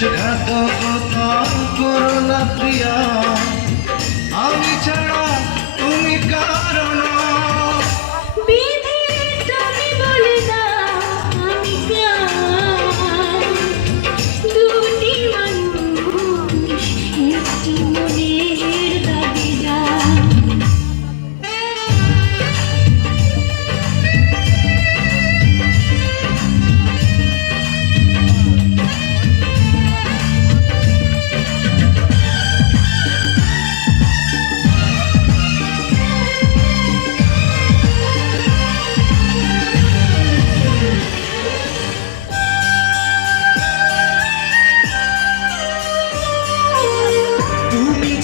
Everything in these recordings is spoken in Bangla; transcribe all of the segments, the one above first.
ঢাকা কথা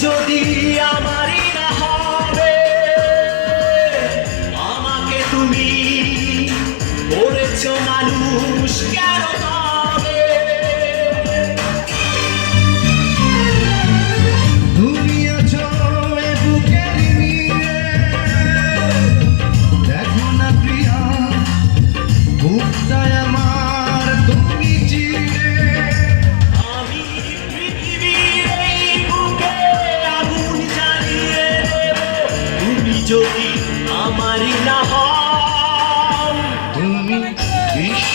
যদি আমারই না হবে আমাকে তুমি করেছ মানুষ কেন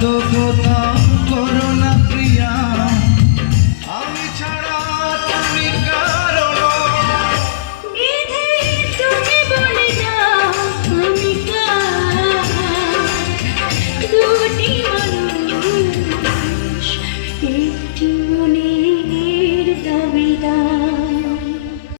দুঃখ